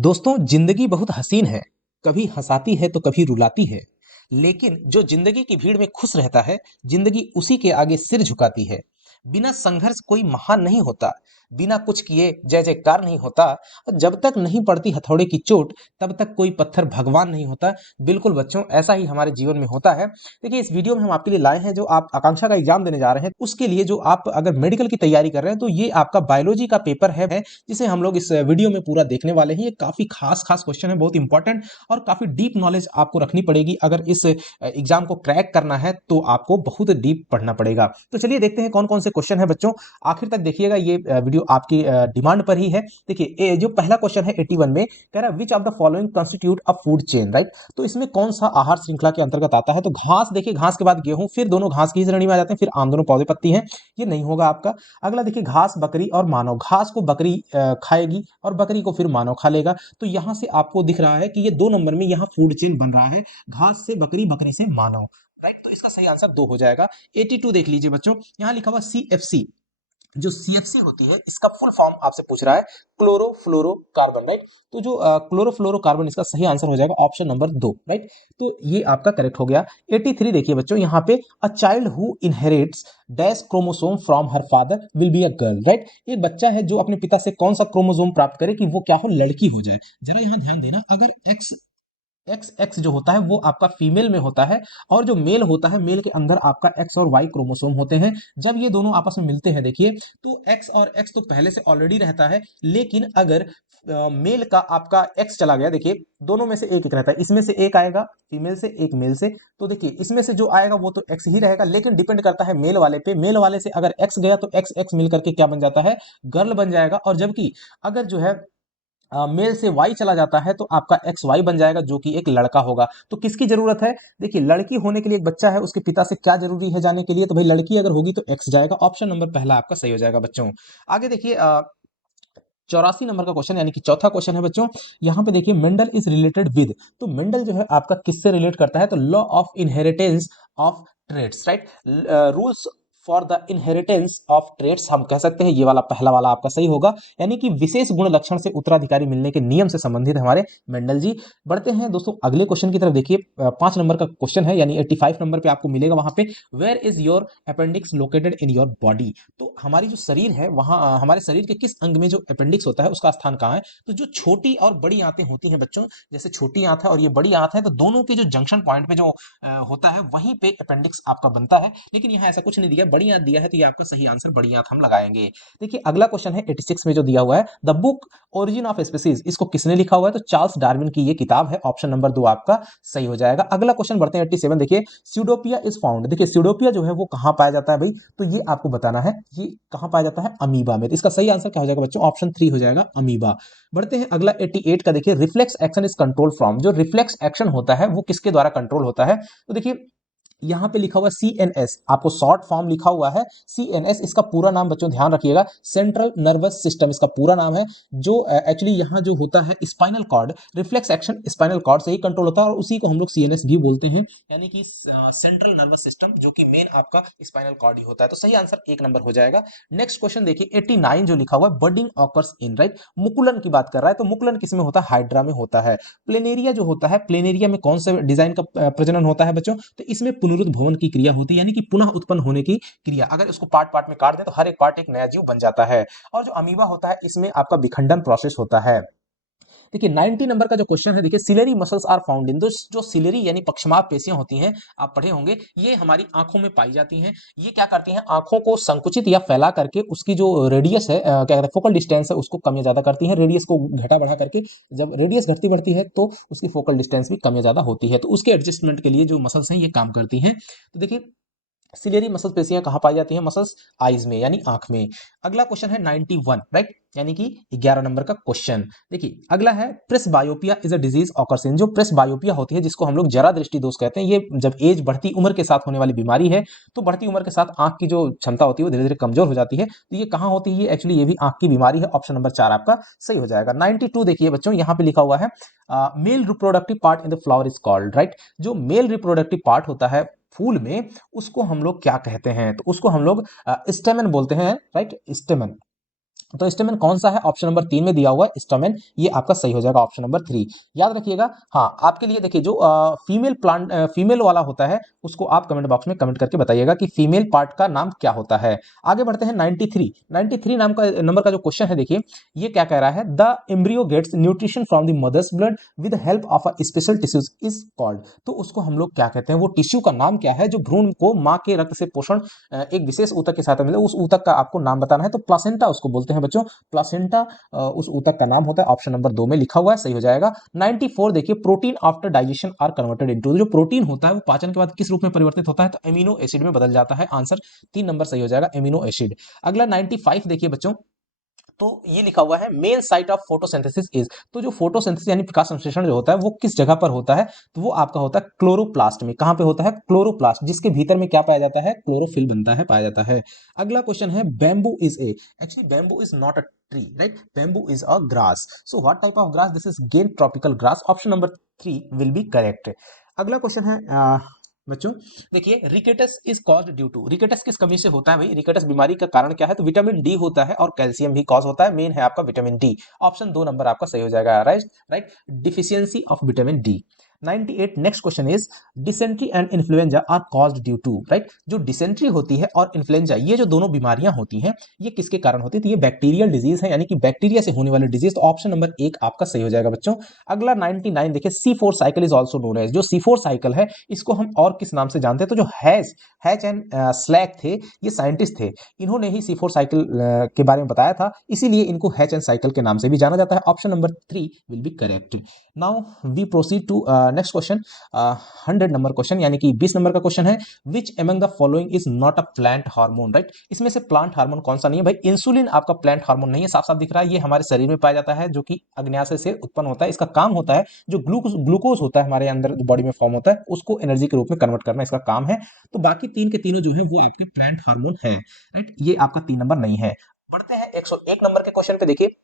दोस्तों, जिंदगी बहुत हसीन है। कभी हंसाती है तो कभी रुलाती है। लेकिन जो जिंदगी की भीड़ में खुश रहता है, जिंदगी उसी के आगे सिर झुकाती है। बिना संघर्ष कोई महान नहीं होता। बिना कुछ किए जय जयकार नहीं होता। और जब तक नहीं पड़ती हथौड़े की चोट, तब तक कोई पत्थर भगवान नहीं होता। बिल्कुल बच्चों, ऐसा ही हमारे जीवन में होता है। देखिए, इस वीडियो में हम आपके लिए लाए हैं, जो आप आकांक्षा का एग्जाम देने जा रहे हैं, उसके लिए जो आप अगर मेडिकल की तैयारी कर रहे हैं, तो ये आपका बायोलॉजी का पेपर है, जिसे हम लोग इस वीडियो में पूरा देखने वाले हैं। ये काफी खास खास क्वेश्चन है, बहुत इंपॉर्टेंट और काफी डीप नॉलेज आपको रखनी पड़ेगी। अगर इस एग्जाम को क्रैक करना है तो आपको बहुत डीप पढ़ना पड़ेगा। तो चलिए देखते हैं कौन कौन से क्वेश्चन है बच्चों। आखिर तक देखिएगा, ये वीडियो आपकी डिमांड पर ही है। देखिए, जो पहला क्वेश्चन है 81 में, कह रहा है which of the following constitute a food chain, right. तो इसमें कौन सा आहार श्रृंखला के अंतर्गत आता है? तो घास, देखिए घास के बाद गेहूं, फिर दोनों घास की ही श्रेणी में आ जाते हैं, फिर आम, दोनों पौधे पत्ती हैं। ये नहीं होगा आपका। अगला देखिए, घास, बकरी और मानव। घास को बकरी खाएगी और बकरी को फिर मानव खा लेगा। तो यहां से आपको दिख रहा है कि ये 2 नंबर में यहाँ फूड चेन बन रहा है, घास से बकरी, बकरी से मानव, राइट। तो इसका सही आंसर 2 हो जाएगा। 82 देख लीजिए बच्चों, यहाँ लिखा हुआ CFC। जो सीएफसी होती है, इसका फुल फॉर्म आपसे पूछ रहा है, क्लोरोफ्लोरोकार्बन, राइट। तो जो क्लोरोफ्लोरोकार्बन, इसका सही आंसर हो जाएगा ऑप्शन नंबर 2, राइट। तो ये आपका करेक्ट हो गया। 83 देखिए बच्चों, यहाँ पे a child who inherits dash chromosome from her father will be a girl, right. एक बच्चा है जो अपने पिता से कौन सा क्रोमोसोम प्राप्त करे कि वो क्या हो, लड़की हो जाए। जरा यहाँ ध्यान देना, अगर एक्स एक्स एक्स जो होता है वो आपका फीमेल में होता है, और जो मेल होता है, मेल के अंदर आपका एक्स और वाई क्रोमोसोम होते हैं। जब ये दोनों आपस में मिलते हैं, देखिए, तो एक्स और एक्स तो पहले से ऑलरेडी रहता है। लेकिन अगर मेल का आपका एक्स चला गया, देखिए दोनों में से एक एक रहता है, इसमें से एक आएगा फीमेल से, एक मेल से। तो देखिए, इसमें से जो आएगा वो तो एक्स ही रहेगा, लेकिन डिपेंड करता है मेल वाले पे। मेल वाले से अगर एक्स गया तो एक्स एक्स मिल करके क्या बन जाता है, गर्ल बन जाएगा। और जबकि अगर जो है मेल से वाई चला जाता है, तो आपका एक्स वाई बन जाएगा, जो कि एक लड़का होगा। तो किसकी जरूरत है? देखिए, लड़की होने के लिए एक बच्चा है, उसके पिता से क्या जरूरी है जाने के लिए? तो भाई लड़की अगर होगी तो एक्स जाएगा। ऑप्शन नंबर पहला आपका सही हो जाएगा बच्चों। आगे देखिए, 84 नंबर का क्वेश्चन, यानी कि चौथा क्वेश्चन है बच्चों। यहाँ पे देखिए, मेंडल इज रिलेटेड विद। तो मेंडल जो है आपका किससे रिलेट करता है? तो law of inheritance of traits, right. Rules for the inheritance of traits, हम कह सकते हैं। ये वाला पहला वाला आपका सही होगा, यानी कि विशेष गुण लक्षण से उत्तराधिकारी मिलने के नियम से संबंधित है हमारे मेंडल जी। बढ़ते हैं दोस्तों अगले क्वेश्चन की तरफ। देखिए, 5 नंबर का क्वेश्चन है, यानी 85 नंबर पे आपको मिलेगा वहां पे, where is your appendix located in your body. तो हमारी जो शरीर है, वहां हमारे शरीर के किस अंग में जो अपेंडिक्स होता है, उसका स्थान कहाँ है? तो जो छोटी और बड़ी आंतें होती हैं बच्चों, जैसे छोटी आंत है और ये बड़ी आंत है, तो दोनों के जो जंक्शन पॉइंट पे जो होता है, वहीं पे अपेंडिक्स आपका बनता है। लेकिन यहाँ ऐसा कुछ नहीं दिया, बड़ी आंत दिया है, तो ये आपका सही आंसर बड़ी आंत हम लगाएंगे। देखिए, अगला क्वेश्चन है 86 में जो दिया हुआ है, the book origin of species, इसको किसने लिखा हुआ है? तो चार्ल्स डार्विन की ये किताब है। ऑप्शन नंबर 2 आपका सही हो जाएगा। अगला क्वेश्चन बढ़ते हैं 87। देखिए, स्यूडोपिया इज फाउंड। देखिए, स्यूडोपिया जो है वो कहाँ पाया जाता है भाई? तो ये आपको बताना है, ये कहाँ पाया जाता है? अमीबा में। तो इसका सही आंसर क्या हो जाएगा बच्चों? ऑप्शन 3 हो जाएगा, अमीबा। बढ़ते हैं अगला 88 का। देखिए, reflex action is control from. जो रिफ्लेक्स एक्शन होता है वो किसके द्वारा कंट्रोल होता है? तो देखिए, यहां पे लिखा हुआ CNS, आपको शॉर्ट फॉर्म लिखा हुआ है CNS। इसका पूरा नाम बच्चों ध्यान रखिएगा, सेंट्रल नर्वस सिस्टम इसका पूरा नाम है। जो एक्चुअली यहां जो होता है spinal cord, reflex action spinal cord से ही कंट्रोल होता है, और उसी को हम लोग CNS भी बोलते हैं, यानी कि सेंट्रल नर्वस सिस्टम, जो कि मेन आपका स्पाइनल कॉर्ड ही होता है। तो सही आंसर 1 नंबर हो जाएगा। नेक्स्ट क्वेश्चन देखिए, 89 जो लिखा हुआ है, बर्डिंग ऑकर्स इन, राइट। मुकुलन की बात कर रहा है, तो मुकुलन किसमें होता है? हाइड्रा में होता है। प्लेनेरिया जो होता है, प्लेनेरिया में कौन से डिजाइन का प्रजनन होता है बच्चों? तो इसमें पुनरुद्भवन की क्रिया होती है, यानी कि पुनः उत्पन्न होने की क्रिया। अगर इसको पार्ट पार्ट में काट दें तो हर एक पार्ट एक नया जीव बन जाता है। और जो अमीबा होता है, इसमें आपका विखंडन प्रोसेस होता है। देखिए, 90 नंबर का जो क्वेश्चन है, देखिए, ciliary muscles are found in. जो सिलेरी यानी पक्षमाप पेशियां होती हैं, आप पढ़े होंगे, ये हमारी आंखों में पाई जाती हैं। ये क्या करती हैं? आंखों को संकुचित या फैला करके उसकी जो रेडियस है, क्या कहते हैं, फोकल डिस्टेंस है, उसको कम या ज्यादा करती हैं। रेडियस को घटा बढ़ा करके, जब रेडियस घटती बढ़ती है तो उसकी फोकल डिस्टेंस भी कम या ज्यादा होती है। तो उसके एडजस्टमेंट के लिए जो मसल्स हैं, ये काम करती हैं। तो देखिए, सिलियरी मसल पेशियां कहां पाई जाती हैं? मसल्स आईज में, यानी आंख में। अगला क्वेश्चन है 91, राइट, यानी कि 11 नंबर का क्वेश्चन। देखिए, अगला है presbyopia is a disease occurs in. जो प्रेस बायोपिया होती है, जिसको हम लोग जरा दृष्टि दोष कहते हैं, ये जब एज बढ़ती उम्र के साथ होने वाली बीमारी है। तो बढ़ती उम्र के साथ आंख की जो क्षमता होती है वो धीरे धीरे कमजोर हो जाती है। तो ये कहां होती है? एक्चुअली ये भी आंख की बीमारी है। ऑप्शन नंबर 4 आपका सही हो जाएगा। 92 देखिए बच्चों, यहां पे लिखा हुआ है, male reproductive part in the flower is called, right. जो मेल रिप्रोडक्टिव पार्ट होता है फूल में, उसको हम लोग क्या कहते हैं? तो उसको हम लोग स्टेमन बोलते हैं, राइट, स्टेमन। तो स्टेमेन कौन सा है? ऑप्शन नंबर 3 में दिया हुआ है स्टेमेन, ये आपका सही हो जाएगा ऑप्शन नंबर 3। याद रखिएगा। हाँ, आपके लिए देखिए जो फीमेल प्लांट फीमेल वाला होता है उसको आप कमेंट बॉक्स में कमेंट करके बताइएगा कि फीमेल पार्ट का नाम क्या होता है। आगे बढ़ते हैं 93 नाम का नंबर का जो क्वेश्चन है, देखिए ये क्या कह रहा है। The embryo gets nutrition from the mother's blood with help of a special tissues is called. तो उसको हम लोग क्या कहते हैं? वो टिश्यू का नाम क्या है जो भ्रूण को माँ के रक्त से पोषण एक विशेष ऊतक के साथ मिले, उस ऊतक का आपको नाम बताना है। तो प्लासेंटा उसको बोलते हैं बच्चों, प्लासेंटा उस ऊतक का नाम होता है। ऑप्शन नंबर 2 में लिखा हुआ है, सही हो जाएगा। 94 देखिए, protein after digestion are converted into, जो प्रोटीन होता है वो पाचन के बाद किस रूप में परिवर्तित होता है? तो एमिनो एसिड में बदल जाता है। आंसर 3 नंबर सही हो जाएगा, एमिनो एसिड। अगला 95 देखिए बच्चों, तो ये लिखा हुआ है main site of photosynthesis is. तो जो फोटोसिंथेसिस यानी प्रकाश संश्लेषण जो होता है वो किस जगह पर होता है? तो वो आपका होता है क्लोरोप्लास्ट में। कहां पे होता है? क्लोरोप्लास्ट, जिसके भीतर में क्या पाया जाता है? क्लोरोफिल बनता है, पाया जाता है। अगला क्वेश्चन है, bamboo is a, actually bamboo is not a tree, right? Bamboo is a grass. So what type of grass? This is gain tropical grass. Option number 3 will be correct. अगला question है बच्चों, देखिए rickets is caused due to, rickets किस कमी से होता है भाई? रिकेटस बीमारी का कारण क्या है? तो विटामिन डी होता है और कैल्शियम भी कॉज होता है। मेन है आपका विटामिन डी। ऑप्शन 2 नंबर आपका सही हो जाएगा, right right, deficiency of vitamin D. 98 next question is, dysentery and influenza are caused due to, right? जो डिसेंट्री होती है और इन्फ्लुएंजा, ये जो दोनों बीमारियां होती हैं, ये किसके कारण होती है? तो ये बैक्टीरियल डिजीज है, यानी कि बैक्टीरिया से होने वाली डिजीज। तो ऑप्शन नंबर 1 आपका सही हो जाएगा बच्चों। अगला 99 देखिए, C4 cycle is also known as, जो C4 साइकिल है इसको हम और किस नाम से जानते हैं? तो जो हैच एंड स्लैक थे, ये साइंटिस्ट थे, इन्होंने ही C4 साइकिल के बारे में बताया था, इसीलिए इनको हैच एंड साइकिल के नाम से भी जाना जाता है। Option number 3 will be correct. Now we proceed to next question, 100 number question, यानी कि 20 नंबर का क्वेश्चन है, which among the following is not a plant hormone, right? इसमें से प्लांट हार्मोन कौन सा नहीं है भाई? इंसुलिन आपका प्लांट हार्मोन नहीं है, साफ साफ दिख रहा है। ये हमारे शरीर में पाया जाता है, जो कि अग्न्याशय से उत्पन्न होता है। इसका काम होता है, जो ग्लूकोज होता है हमारे अंदर बॉडी में फॉर्म होता है, उसको एनर्जी के रूप में कन्वर्ट करना इसका काम है। तो बाकी तीन के तीनों जो है वो आपके प्लांट हार्मोन है, राइट? ये आपका 3 नंबर नहीं है। बढ़ते हैं 101 नंबर के क्वेश्चन पे, देखिए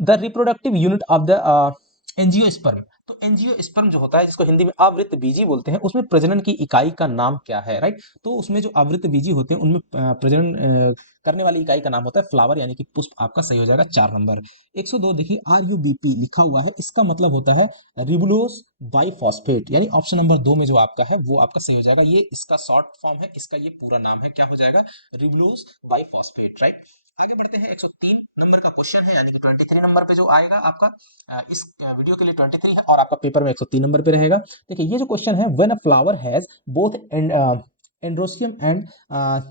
the reproductive unit of the angiosperm. तो एंजियोस्पर्म जो होता है, जिसको हिंदी में आवृत्त बीजी बोलते हैं, उसमें प्रजनन की इकाई का नाम क्या है, राइट? तो उसमें जो आवृत्त बीजी होते हैं उनमें प्रजनन करने वाली इकाई का नाम होता है फ्लावर, यानी कि पुष्प। आपका सही हो जाएगा 4 नंबर। 102 देखिए, RUBP लिखा हुआ है, इसका मतलब होता है रिबुलोस बाइफॉस्फेट, यानी ऑप्शन नंबर 2 में जो आपका है वो आपका सही हो जाएगा। ये इसका शॉर्ट फॉर्म है, इसका ये पूरा नाम है, क्या हो जाएगा? रिबुलोस बाइफॉस्फेट, राइट? आगे बढ़ते हैं, 103 नंबर का क्वेश्चन है, यानी कि 23 नंबर पे जो आएगा आपका, इस वीडियो के लिए 23 है और आपका पेपर में 103 नंबर पे रहेगा। देखिए ये जो क्वेश्चन है, when a flower has both androecium and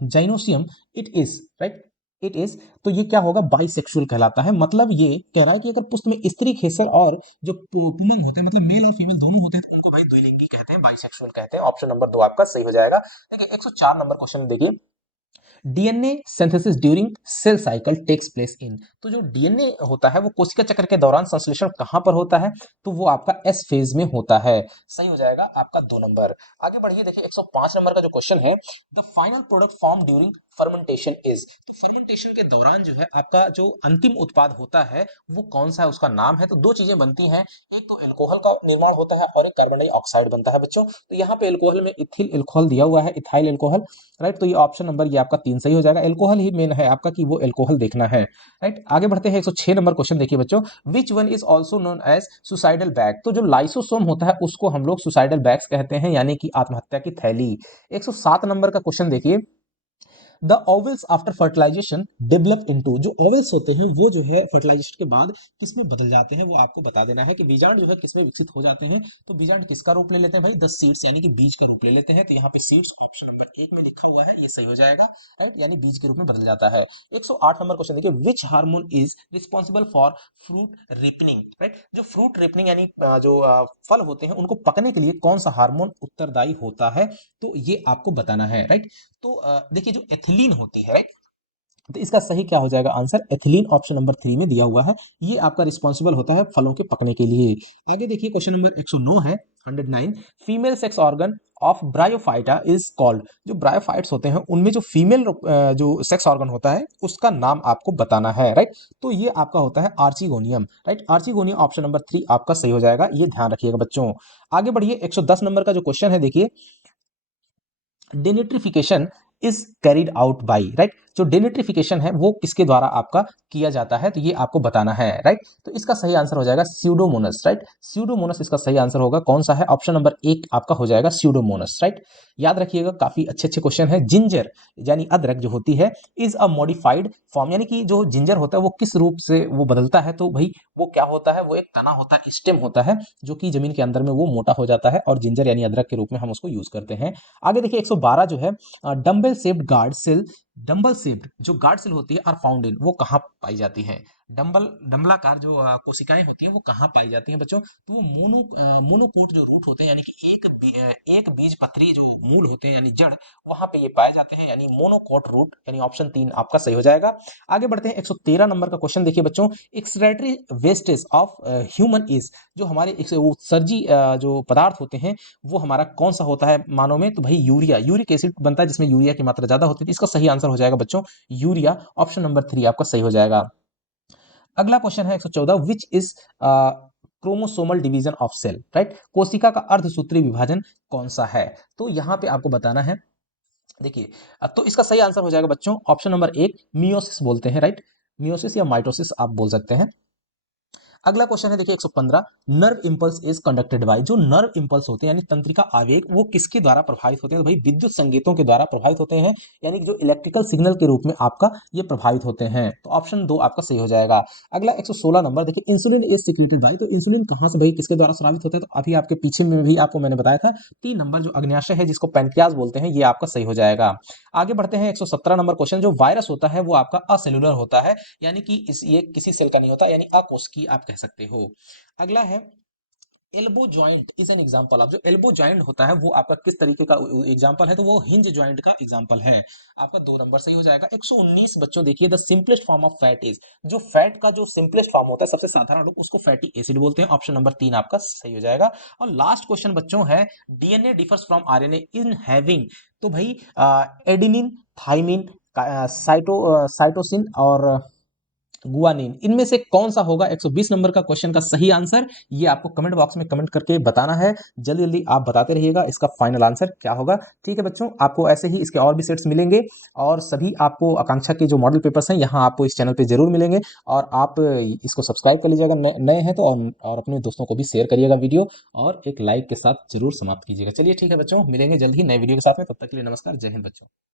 gynoecium it is, right? It is, तो ये क्या होगा? बाइसेक्सुअल कहलाता है। मतलब ये कह रहा है कि अगर पुष्प में स्त्री खेसर और जो पुमंग होते हैं, मतलब मेल और फीमेल दोनों होते हैं, तो उनको भाई द्विलिंगी कहते हैं, बाइसेक्सुअल कहते हैं। ऑप्शन नंबर 2 आपका सही हो जाएगा। देखिए 104 नंबर क्वेश्चन देखिए, DNA synthesis during cell cycle takes place in. तो जो डीएनए होता है वो कोशिका चक्र के दौरान संश्लेषण कहां पर होता है? तो वो आपका एस फेज में होता है। सही हो जाएगा आपका 2 नंबर। आगे बढ़िए, देखिए 105 नंबर का जो क्वेश्चन है, the final product form during fermentation is. तो फर्मेंटेशन के दौरान जो है आपका जो अंतिम उत्पाद होता है वो कौन सा है, उसका नाम है। तो दो चीजें बनती हैं, एक तो एल्कोहल का निर्माण होता है और एक कार्बन डाइऑक्साइड बनता है बच्चों। तो यहाँ पे एल्कोहल में इथिल एल्कोहल दिया हुआ है, इथाइल एल्कोहल, राइट? तो ये ऑप्शन नंबर ये आपका 3 सही हो जाएगा। एल्कोहल ही मेन है आपका, कि वो एल्कोहल देखना है, राइट? आगे बढ़ते हैं, 106 नंबर क्वेश्चन देखिए बच्चों, which one is also known as suicidal bag. तो जो लाइसोसोम होता है उसको हम लोग सुसाइडल बैग्स कहते हैं, यानी कि आत्महत्या की थैली। 107 नंबर का क्वेश्चन देखिए, the ovules after fertilization develop into, जो ओवल्स होते हैं वो जो है फर्टिलाइजेशन के बाद किसमें बदल जाते हैं, वो आपको बता देना है कि बीजांड जो है किसमें विकसित हो जाते हैं। तो बीजांड किसका रूप ले लेते हैं भाई? द सीड्स, यानी कि बीज का रूप ले लेते हैं। तो यहाँ पे सीड्स ऑप्शन नंबर 1 में लिखा हुआ है, ये सही हो जाएगा, राइट? यानी बीज के रूप में बदल जाता है। 108 नंबर क्वेश्चन देखिए, which hormone is responsible for fruit ripening, right? जो फ्रूट रिपनिंग यानी जो फल होते हैं उनको पकने के लिए कौन सा हार्मोन उत्तरदायी होता है? तो ये आपको बताना है, राइट? तो देखिए जो एथिलीन होती है, तो इसका सही क्या हो जाएगा आंसर? एथिलीन ऑप्शन नंबर 3 में दिया हुआ है, ये आपका रिस्पॉन्सिबल होता है फलों के पकने के लिए। आगे देखिए क्वेश्चन नंबर 109 है, 109, female sex organ of bryophyta is called. जो ब्रायोफाइट्स होते हैं उनमें जो फीमेल जो सेक्स ऑर्गन होता है उसका नाम आपको बताना है, राइट? तो ये आपका होता है archegonium, right? Archegonium option number 3 आपका सही हो जाएगा, ये ध्यान रखिएगा बच्चों। आगे बढ़िए, 110 नंबर का जो क्वेश्चन है देखिए, denitrification is carried out by, right? जो डेनिट्रिफिकेशन है वो किसके द्वारा आपका किया जाता है, तो ये आपको बताना है, राइट। तो इसका सही आंसर हो जाएगा स्यूडोमोनस, राइट। स्यूडोमोनस इसका सही आंसर होगा, कौन सा है, ऑप्शन नंबर एक आपका हो जाएगा स्यूडोमोनस, राइट। याद रखिएगा, काफी अच्छे अच्छे क्वेश्चन है। जिंजर यानी अदरक जो होती है इज अ मॉडिफाइड फॉर्म, यानी कि जो जिंजर होता है वो किस रूप से वो बदलता है, तो भाई वो क्या होता है, वो एक तना होता है, स्टेम होता है, जो कि जमीन के अंदर में वो मोटा हो जाता है और जिंजर यानी अदरक के रूप में हम उसको यूज करते हैं। आगे देखिए 112 जो है, dumbbell shaped guard cell, dumbbell shaped जो गार्ड सेल होती है आर फाउंड इन, वो कहाँ पाई जाती है, डंबलाकार जो कोशिकाएं होती हैं वो कहाँ पाई जाती हैं बच्चों, तो वो मोनोकोट जो रूट होते हैं, यानी कि एक बीज पत्री जो मूल होते हैं यानी जड़, वहां पे ये पाए जाते हैं, यानी मोनोकोट रूट, यानी ऑप्शन 3 आपका सही हो जाएगा। आगे बढ़ते हैं 113 नंबर का क्वेश्चन देखिए बच्चों, excretory wastage of human is, जो हमारे उत्सर्जी जो पदार्थ होते हैं वो हमारा कौन सा होता है मानव में, तो भाई यूरिया, यूरिक एसिड बनता है जिसमें यूरिया की मात्रा ज्यादा होती है, इसका सही आंसर हो जाएगा बच्चों यूरिया, ऑप्शन नंबर 3 आपका सही हो जाएगा। अगला क्वेश्चन है 114, which is chromosomal division of cell, right. कोशिका का अर्धसूत्री विभाजन कौन सा है, तो यहां पे आपको बताना है। देखिए तो इसका सही आंसर हो जाएगा बच्चों ऑप्शन नंबर एक, मियोसिस बोलते हैं, राइट। मियोसिस या माइटोसिस आप बोल सकते हैं। अगला क्वेश्चन है देखिए 115, nerve impulse is conducted by, जो नर्व इंपल्स होते हैं यानी तंत्रिका आवेग वो किसके द्वारा प्रभावित होते हैं, तो भाई विद्युत संकेतों के द्वारा प्रभावित होते हैं, यानी कि जो इलेक्ट्रिकल सिग्नल के रूप में आपका ये प्रभावित होते हैं, तो ऑप्शन 2 आपका सही हो जाएगा। अगला 116 नंबर देखिए, इंसुलिन इज सिक्रेटेड बाय, तो इंसुलिन कहां से भाई किसके द्वारा स्रावित होता है, तो अभी आपके पीछे में भी आपको मैंने बताया था, 3 नंबर जो अग्न्याशय है जिसको पैनक्रियाज बोलते हैं, ये आपका सही हो जाएगा। आगे बढ़ते हैं 117 नंबर क्वेश्चन, जो वायरस होता है वो आपका असेलुलर होता है, यानी कि ये किसी सेल का नहीं होता, यानी अकोशिकीय आप कह सकते हो। अगला है elbow joint is an example of, जो एल्बो जॉइंट होता है वो आपका किस तरीके का एग्जांपल है, तो वो हिंज जॉइंट का एग्जांपल है, आपका 2 नंबर सही हो जाएगा। 119 बच्चों देखिए, the simplest form of fat is, जो फैट का जो सिंपलेस्ट फॉर्म होता है सबसे साधारण उसको फैटी एसिड बोलते हैं, ऑप्शन नंबर 3 आपका सही हो जाएगा। और लास्ट क्वेश्चन बच्चों है, DNA differs from RNA in having, तो भाई एडिनिन, थाइमिन, साइटोसिन और गुआनिन, इनमें से कौन सा होगा 120 नंबर का क्वेश्चन का सही आंसर, ये आपको कमेंट बॉक्स में कमेंट करके बताना है, जल्दी जल्दी आप बताते रहिएगा इसका फाइनल आंसर क्या होगा। ठीक है बच्चों, आपको ऐसे ही इसके और भी सेट्स मिलेंगे, और सभी आपको आकांक्षा के जो मॉडल पेपर्स हैं यहाँ आपको इस चैनल पे जरूर मिलेंगे, और आप इसको सब्सक्राइब कर लीजिएगा नए हैं तो, और अपने दोस्तों को भी शेयर करिएगा वीडियो, और एक लाइक के साथ जरूर समाप्त कीजिएगा। चलिए ठीक है बच्चों, मिलेंगे जल्द ही नए वीडियो के साथ में, तब तक के लिए नमस्कार, जय हिंद बच्चों।